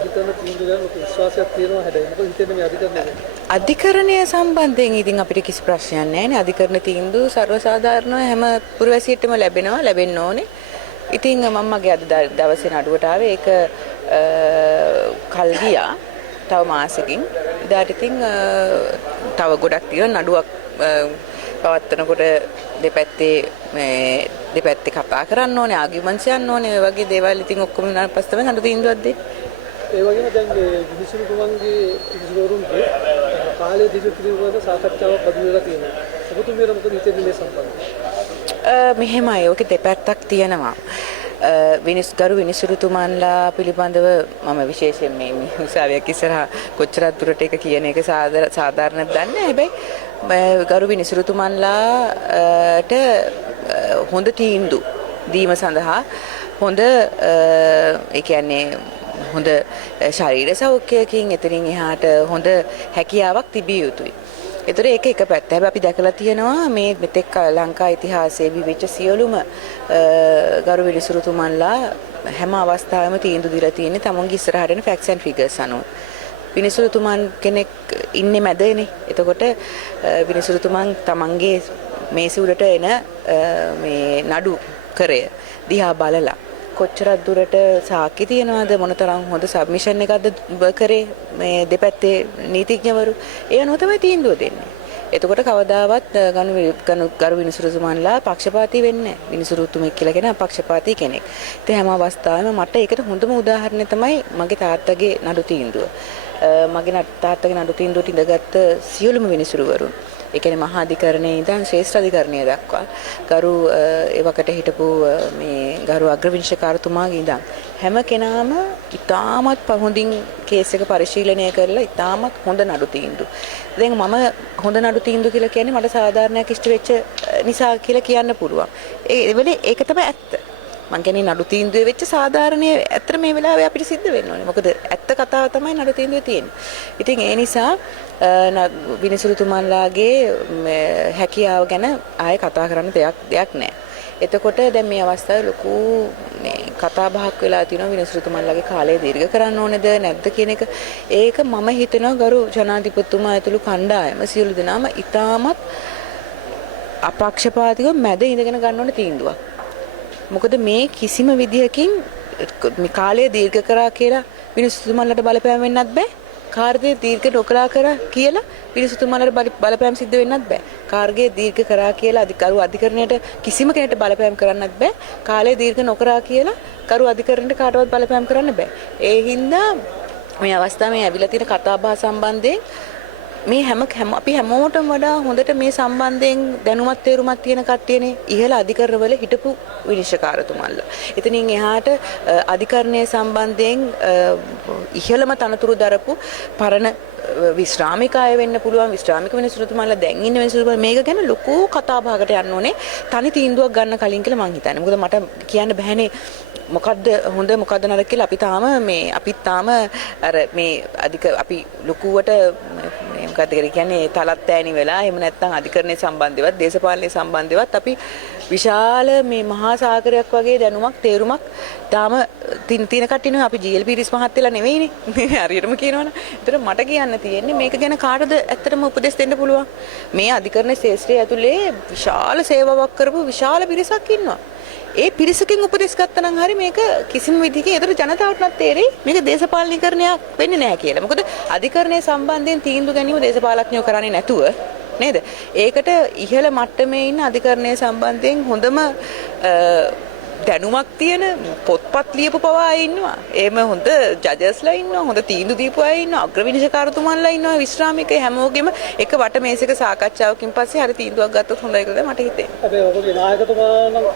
අධිකරණ තීන්දුව ගැන ලොකු විශ්වාසයක් තියෙනවා හැබැයි මොකද හිතෙන්නේ මේ අධිකරණය ගැන? අධිකරණය සම්බන්ධයෙන් ඉතින් අපිට කිසි ප්‍රශ්නයක් නැහැ නේ. අධිකරණ තීන්දුව සර්වසාධාරණව හැම පුරවැසියෙක්ටම ලැබෙන්න ඕනේ. ඉතින් මම මගේ අද දවසේ නඩුවට ආවේ ඒක කල් ගියා. තව මාසෙකින්. ඉදාට ඉතින් තව ගොඩක් තියෙනවා නඩුවක් පවත්වනකොට දෙපැත්තේ කතා කරන්න ඕනේ, ආගියුමන්ට්ස් යන්න ඕනේ. ඔය වගේ දේවල් ඉතින් ඔක්කොම ඊට පස්සේ තමයි නඩු තීන්දුවක් දෙන්නේ. ඒ වගේම දැන් මේ විනිසුරුතුමන්ගේ විනිසුරුවරුන්ගේ කාලය දිගු කිරීමකට සාකච්ඡාවක් පදින වෙලා තියෙනවා. ඔබතුමියට මොකද හිතෙන්නේ මේ සම්බන්ධයෙන්? මෙහෙමයි ඔකේ දෙපැත්තක් තියෙනවා. ගරු විනිසුරුතුමන්ලා පිළිබඳව මම විශේෂයෙන් මේ උසාවියක් ඉස්සරහා කොච්චරක් දුරට ඒක කියන එක සාධාරණද දන්නේ නැහැ. හැබැයි ගරු විනිසුරුතුමන්ලාට හොඳ තීන්දුව දීම සඳහා හොඳ ඒ කියන්නේ හොඳ ශරීර සෞඛ්‍යයකින් එතනින් එහාට හොඳ හැකියාවක් තිබිය යුතුයි. ඒතර ඒක එක පැත්ත. හැබැයි අපි දැකලා තියෙනවා මේ මෙතෙක් ලංකා ඉතිහාසයේ විවිච්ච සියලුම ගරු විනිසුරුතුමන්ලා හැම අවස්ථාවෙම තීන්දුව දීලා තියෙන්නේ තමුන්ගේ ඉස්සරහට එන ෆැක්ට්ස් ඇන්ඩ් ෆිගර්ස් අනුව. විනිසුරුතුමන් කෙනෙක් ඉන්නේ මැදනේ. එතකොට විනිසුරුතුමන් තමන්ගේ මේසෙ උඩට එන මේ නඩු කරය දිහා බලලා කොච්චරක් දුරට සාක්ෂි තියනවාද මොනතරම් හොඳ සබ්මිෂන් එකක්ද කරේ මේ දෙපැත්තේ නීතිඥවරු ඒ අනුව තමයි තීන්දුව දෙන්නේ. එතකොට කවදාවත් ගරු විනිසුරුතුමන්ලා පක්ෂපාතී වෙන්නේ නැහැ. විනිසුරුතුමෙක් කියලා කියන අපක්ෂපාතී කෙනෙක්. ඉතින් හැම අවස්ථාවෙම මට ඒකට හොඳම උදාහරණය තමයි මගේ තාත්තගේ නඩු තීන්දුව. මගේ තාත්තගේ නඩු තීන්දුවට ඉඳගත්ත සියලුම විනිසුරුවරුන් ඒ කියන්නේ මහා අධිකරණයේ ඉඳන් ශ්‍රේෂ්ඨ අධිකරණය දක්වා ගරු ඒවකට හිටපු මේ ගරු අග්‍රවිනිශ්චයකාරතුමාගේ ඉඳන් හැම කෙනාම ඉතාමත් හොඳින් කේස් එක පරිශීලනය කරලා ඉතාමත් හොඳ නඩු තීන්දුව. දැන් මම හොඳ නඩු තීන්දුව කියලා කියන්නේ මට සාධාරණයක් ඉෂ්ට වෙච්ච නිසා කියලා කියන්න පුළුවන්. ඒ වෙලේ ඒක තමයි ඇත්ත. මං කියන්නේ නඩු තීන්දුවේ වෙච්ච සාධාරණයේ ඇත්තට මේ වෙලාවේ අපිට සිද්ධ වෙන්න ඕනේ. මොකද ඇත්ත කතාව තමයි නඩු තීන්දුවේ තියෙන්නේ. ඉතින් ඒ නිසා විනිසුරුතුමන්ලාගේ හැකියාව ගැන ආයෙ කතා කරන්න දෙයක් නැහැ. එතකොට දැන් මේ අවස්ථාවේ ලොකු මේ කතා බහක් වෙලා තියෙනවා විනිසුරුතුමන්ලාගේ කාලය දීර්ඝ කරන්න ඕනේද නැද්ද කියන එක. ඒක මම හිතනවා ගරු ජනාධිපතිතුමා ඇතුළු කණ්ඩායම සියලු දෙනාම ඉතාමත් අපක්ෂපාතීව මැද ඉඳගෙන ගන්න ඕනේ තීන්දුවක්. මොකද මේ කිසිම විදියකින් මේ කාලය දීර්ඝ කරා කියලා විනිසුරුතුමන්ලට බලපෑම් වෙන්නත් බෑ. කාර්යය දීර්ඝ නොකරා කියලා විනිසුරුතුමන්ලට බලපෑම් සිද්ධ වෙන්නත් බෑ. කාර්යය දීර්ඝ කරා කියලා අධිකරණයට කිසිම කෙනෙකුට බලපෑම් කරන්නත් බෑ. කාලය දීර්ඝ නොකරා කියලා කරු අධිකරණයට කාටවත් බලපෑම් කරන්න බෑ. ඒ හින්දා මේ අවස්ථාවේ ඇවිල්ලා තියෙන කතාබහ සම්බන්ධයෙන් මේ අපි හැමෝටම වඩා හොඳට මේ සම්බන්ධයෙන් දැනුමත් තේරුමක් තියෙන කට්ටියනේ ඉහළ අධිකරණවල හිටපු විනිශ්චයකාරතුමන්ලා. එතනින් එහාට අධිකරණයේ සම්බන්ධයෙන් ඉහළම තනතුරු දරපු පරණ විශ්‍රාමික අය වෙන්න පුළුවන් විශ්‍රාමික විනිසුරුතුමන්ලා දැන් ඉන්න විනිසුරුතුමන්ලා මේක ගැන ලොකු කතාබහකට යන්න ඕනේ. තනි තීන්දුවක් ගන්න කලින් කියලා මං හිතන්නේ. මොකද මට කියන්න බෑනේ මොකද්ද හොඳ මොකද්ද නරක කියලා අපිත් තාම අර මේ අපි ලොකුවට මොකද්ද කියන්නේ තලත් ඈනි වෙලා එහෙම නැත්නම් අධිකරණයේ සම්බන්ධවත් දේශපාලනයේ සම්බන්ධවත් අපි විශාල මේ මහා සාගරයක් වගේ දැනුමක් තේරුමක් තාම තියෙන කට්ටියනේ අපි GL පීරිස් මහත්තයලා නෙවෙයිනේ හරියටම කියනවනේ. ඒතර මට කියන්න තියෙන්නේ මේක ගැන කාටද ඇත්තටම උපදෙස් දෙන්න පුළුවන්. මේ අධිකරණ ශාස්ත්‍රය ඇතුලේ විශාල සේවාවක් කරපු විශාල පිරිසක් ඉන්නවා. ඒ පිරිසකින් උපදෙස් ගත්තා නම් හරි මේක කිසිම විදිහකින් ඒතර ජනතාවට නම් තේරෙයි මේක දේශපාලනීකරණයක් වෙන්නේ නැහැ කියලා. මොකද අධිකරණයේ සම්බන්ධයෙන් තීන්දුව ගැනීම දේශපාලඥයෝ කරන්නේ නැතුව නේද? ඒකට ඉහළ මට්ටමේ ඉන්න අධිකරණයේ සම්බන්ධයෙන් හොඳම දැනුමක් තියෙන පොත්පත් ලියපු පවා අය ඉන්නවා. එහෙම හොඳ ජජස්ලා ඉන්නවා, හොඳ තීන්දුව දීපු අය ඉන්නවා, අග්‍රවිනිශ්චයකාරතුමන්ලා ඉන්නවා, විශ්‍රාමික හැමෝගෙම එක වට මේසයක සාකච්ඡාවකින් පස්සේ හරි තීන්දුවක් ගත්තොත් හොඳයි කියලා මට හිතෙනවා. හැබැයි ඔබගේ නායකතුමා නම්